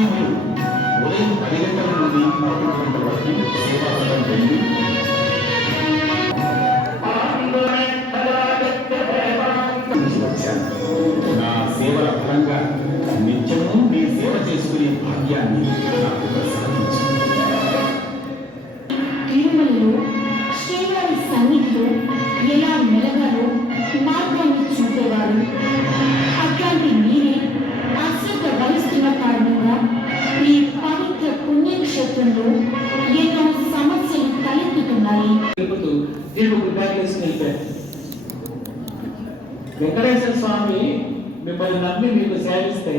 ఉదయం 10 గంటల నుండి 11 గంటల వరకు సేవాసనం వెళ్ళి నా సేవల ఫలంగా నిత్యము నీ సేవ చేసుకునే భాగ్యాన్ని నాకు ప్రసాదించింది. తిరుమలలో శ్రీవారి సన్నిధిలో ఎలా మెలగాలో మార్గాన్ని చూపేవారు. అట్లాంటి మీరే అశ్రద్ధ వహిస్తున్న కారణంగా ఈ పవిత్ర పుణ్యక్షేత్రంలో ఎన్నో సమస్యలు తలెత్తుతున్నాయి. వెంకటేశ్వర స్వామి మిమ్మల్ని నమ్మి మీకు సేవిస్తే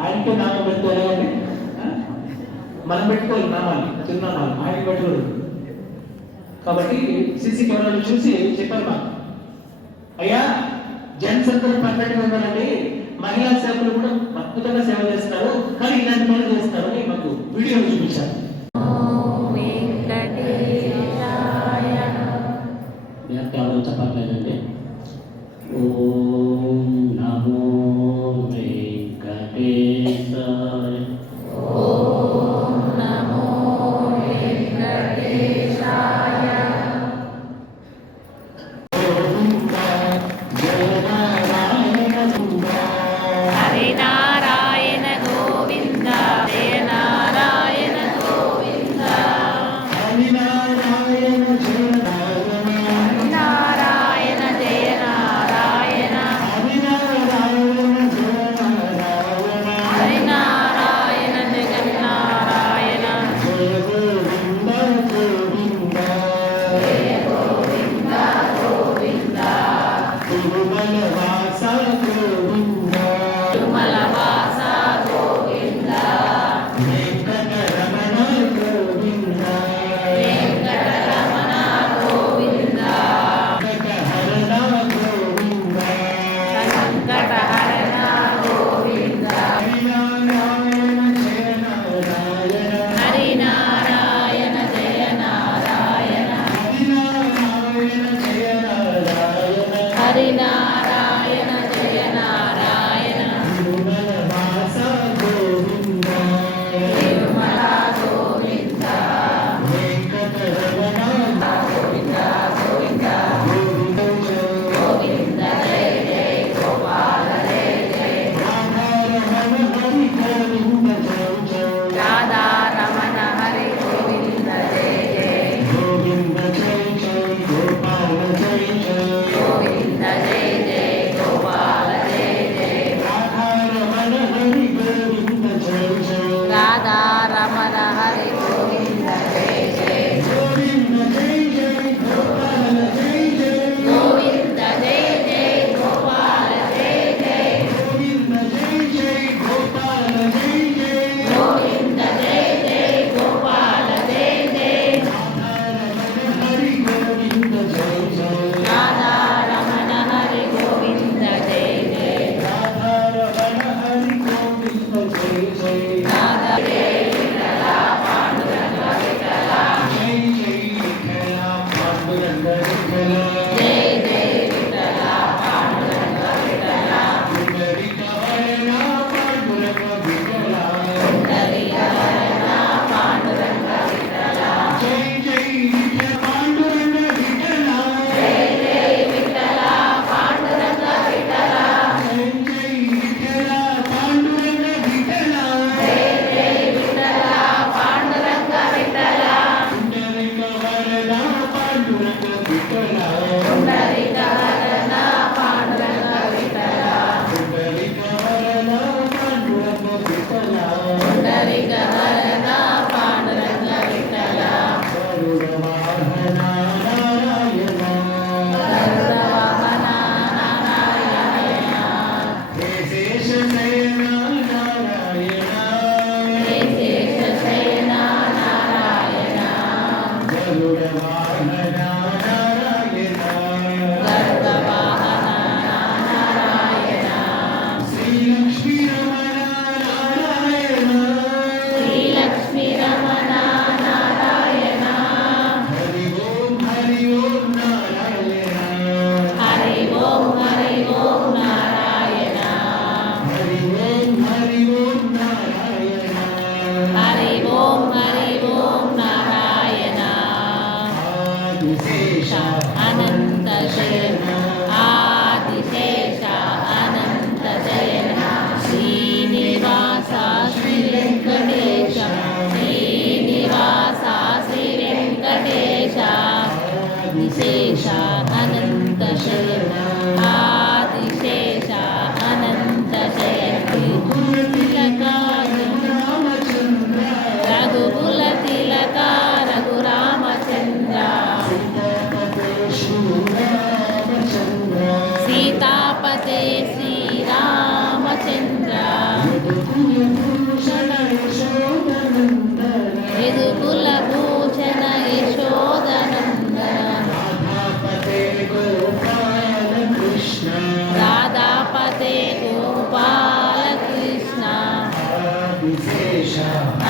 ఆయనకే నామం పెట్టుకోవాలి కానీ మనం పెట్టుకోవాలి నామాన్ని చిరునామాలు ఆయన పెట్టుకోడు. కాబట్టి సీసీ కెమెరాలు చూసి చెప్పారు మాకు, అయ్యా జెంట్స్ అందరూ పర్ఫెక్ట్గా ఉన్నారండి, మహిళా సేవలు కూడా అద్భుతంగా సేవ చేస్తారు, కానీ ఇలాంటి పనులు చేస్తారు అని మాకు వీడియోలు చూపించారు. చెప్పట్లేదంటే ఓం నమో వెంకటేశాయ.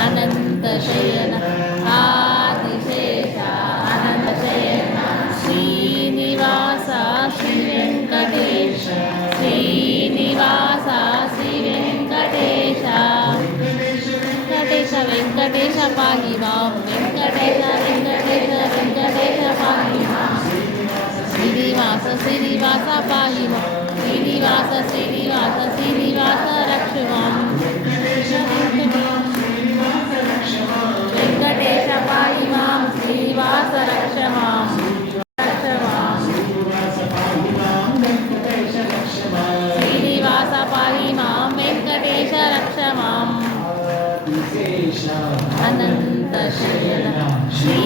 అనంతశయన ఆదిశేష అనంతశయన శ్రీనివాస శ్రీ వెంకటేశ శ్రీనివాస శ్రీ వెంకటేశ వెంకటేశ వెంకటేశ పాహి మాం వెంకటేశ వెంకటేశ వెంకటేశ పాహి మాం శ్రీనివాస శ్రీనివాస పాహి మాం శ్రీనివాస శ్రీనివాస శ్రీనివాస రక్ష మాం వెంకటేశ పాహి మాం శ్రీనివాస రక్ష మాం రక్ష మాం శ్రీనివాస పాహి మాం వెంకటేశ రక్ష మాం అనంత శయన శ్రీ